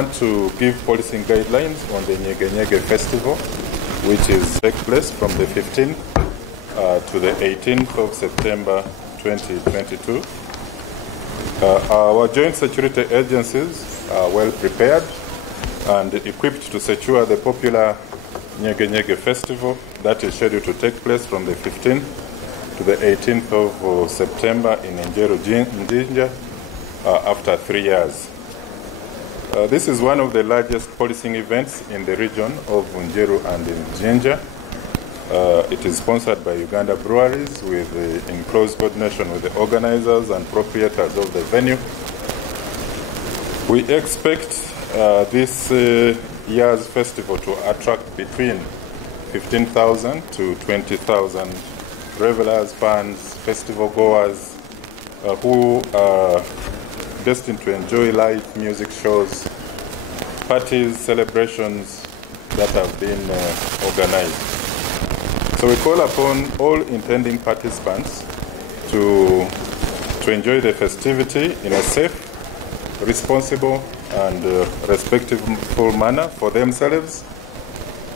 want to give policing guidelines on the Nyege Nyege festival, which is take place from the 15th to the 18th of September 2022. Our joint security agencies are well prepared and equipped to secure the popular Nyege Nyege festival that is scheduled to take place from the 15th to the 18th of September in Nyege after 3 years. This is one of the largest policing events in the region of Njeru and Nyege. It is sponsored by Uganda Breweries in close coordination with the organizers and proprietors of the venue. We expect this year's festival to attract between 15,000 to 20,000 revelers, fans, festival goers who are destined to enjoy live music shows, parties, celebrations that have been organized. So we call upon all intending participants to enjoy the festivity in a safe, responsible, and respectful manner for themselves.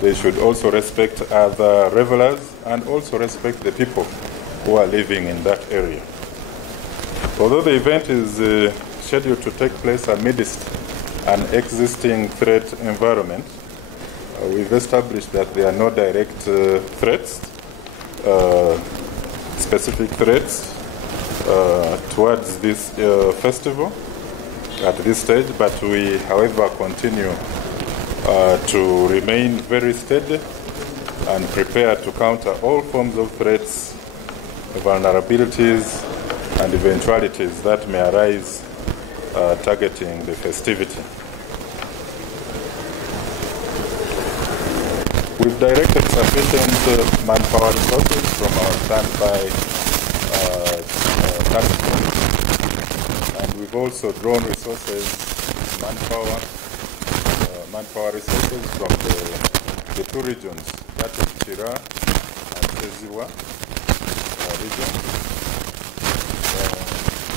They should also respect other revelers and also respect the people who are living in that area. Although the event is scheduled to take place amidst an existing threat environment, we've established that there are no direct threats, specific threats towards this festival at this stage, but we, however, continue to remain very steady and prepared to counter all forms of threats, vulnerabilities, and eventualities that may arise targeting the festivity. We've directed sufficient manpower resources from our standby task force, and we've also drawn resources, manpower resources from the two regions, that is Chira and Seziwa region.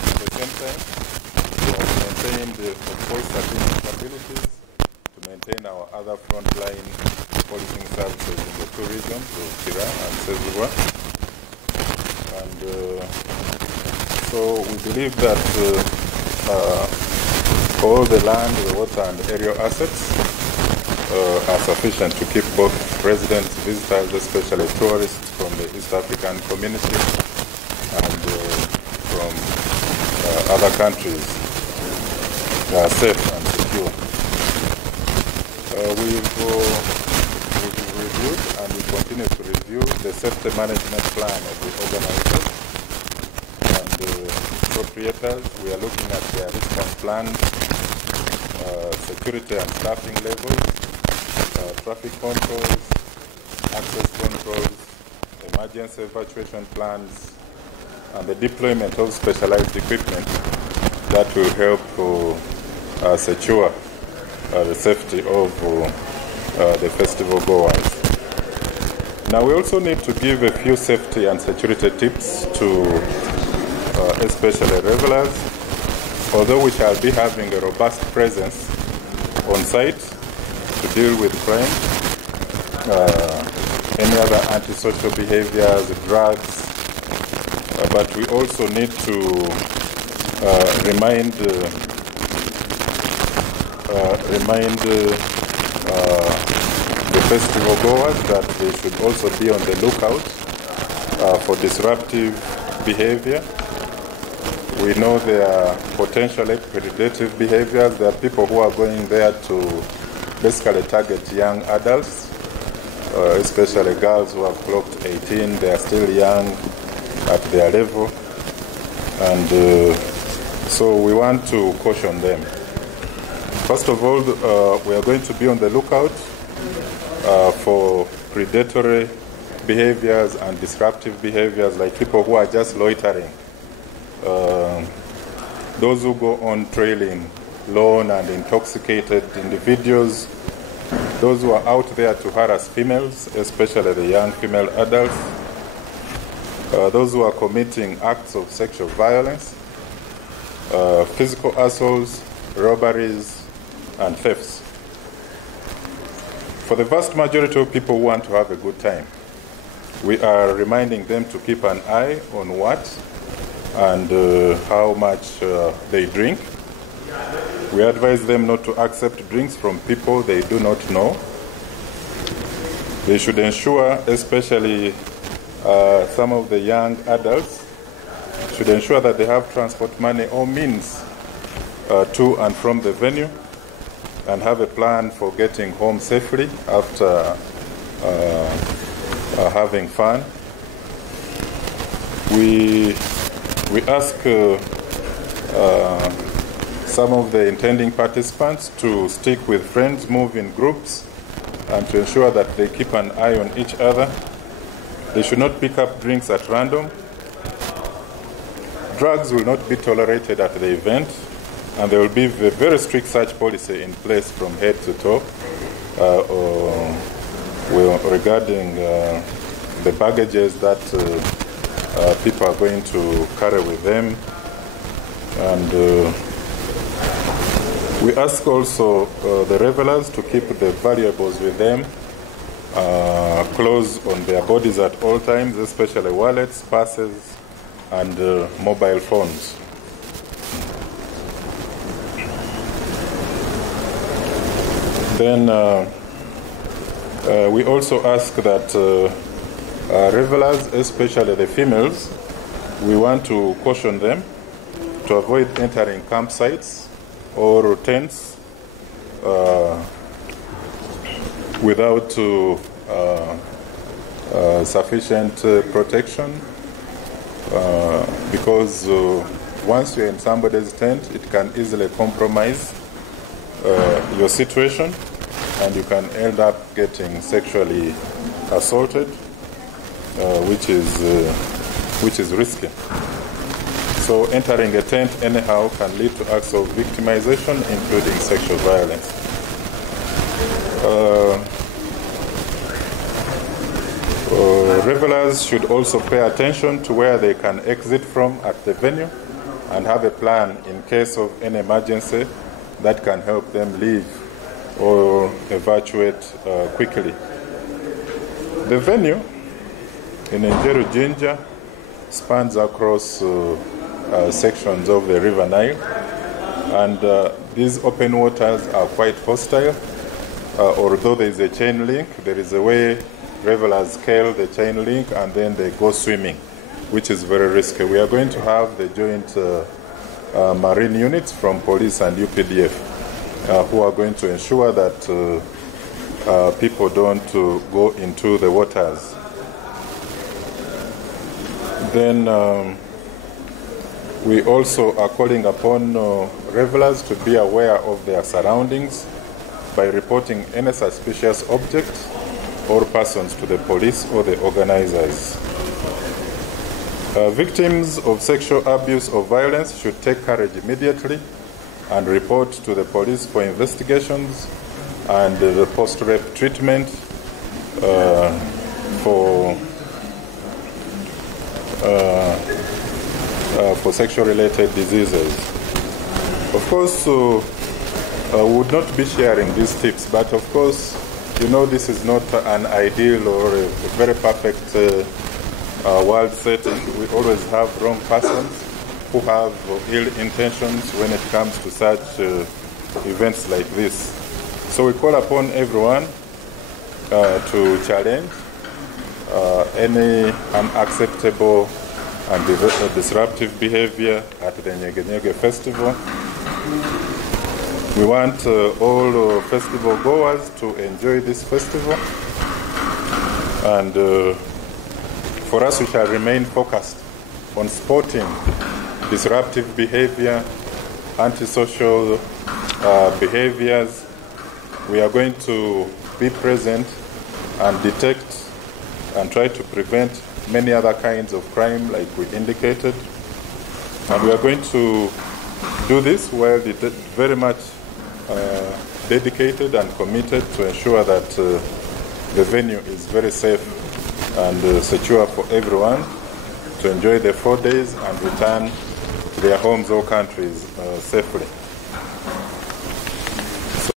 At the same time, we have maintained the voice capabilities to maintain our other frontline policing services in the two regions, so Chira and Seziwa. And so we believe that all the land, the water, and aerial assets are sufficient to keep both residents, visitors, especially tourists from the East African community and from other countries safe and secure. We've reviewed and we continue to review the safety management plan of the organizers and the proprietors. We are looking at their response plans, security and staffing levels, traffic controls, access controls, emergency evacuation plans, and the deployment of specialized equipment that will help secure the safety of the festival goers. Now we also need to give a few safety and security tips to especially revelers. Although we shall be having a robust presence on site to deal with crime, any other antisocial behaviors, drugs, but we also need to remind the festival goers that they should also be on the lookout for disruptive behavior. We know there are potentially predative behaviors. There are people who are going there to basically target young adults, especially girls who have clocked 18. They are still young at their level. And so we want to caution them. First of all, we are going to be on the lookout for predatory behaviors and disruptive behaviors, like people who are just loitering. Those who go on trailing lone and intoxicated individuals, those who are out there to harass females, especially the young female adults, those who are committing acts of sexual violence, physical assaults, robberies, and thefts. For the vast majority of people who want to have a good time, we are reminding them to keep an eye on what and how much they drink. We advise them not to accept drinks from people they do not know. They should ensure, especially some of the young adults, should ensure that they have transport money or means to and from the venue, and have a plan for getting home safely after having fun. We ask some of the intending participants to stick with friends, move in groups, and to ensure that they keep an eye on each other. They should not pick up drinks at random. Drugs will not be tolerated at the event, and there will be a very strict search policy in place from head to toe regarding the baggages that people are going to carry with them. And we ask also the revelers to keep the valuables with them, clothes on their bodies at all times, especially wallets, purses, and mobile phones. Then we also ask that revelers, especially the females, we want to caution them to avoid entering campsites or tents without sufficient protection, because once you're in somebody's tent, it can easily compromise your situation, and you can end up getting sexually assaulted, which is risky. So entering a tent anyhow can lead to acts of victimization, including sexual violence. Revelers should also pay attention to where they can exit from at the venue and have a plan in case of any emergency that can help them leave or evacuate quickly. The venue in Nyege Nyege spans across sections of the River Nile, and these open waters are quite hostile. Although there is a chain link, there is a way revelers scale the chain link and then they go swimming, which is very risky. We are going to have the joint marine units from police and UPDF who are going to ensure that people don't go into the waters. Then we also are calling upon revelers to be aware of their surroundings by reporting any suspicious objects or persons to the police or the organizers. Victims of sexual abuse or violence should take courage immediately and report to the police for investigations and the post-rape treatment for sexual-related diseases. Of course, we would not be sharing these tips, but of course, you know, this is not an ideal or a very perfect world setting. We always have wrong persons who have ill intentions when it comes to such events like this. So we call upon everyone to challenge any unacceptable and disruptive behavior at the Nyege Nyege festival. We want all festival goers to enjoy this festival, and for us, we shall remain focused on spotting disruptive behavior, antisocial behaviors. We are going to be present and detect and try to prevent many other kinds of crime, like we indicated. And we are going to do this while very much dedicated and committed to ensure that the venue is very safe and secure for everyone to enjoy the 4 days and return to their homes or countries safely.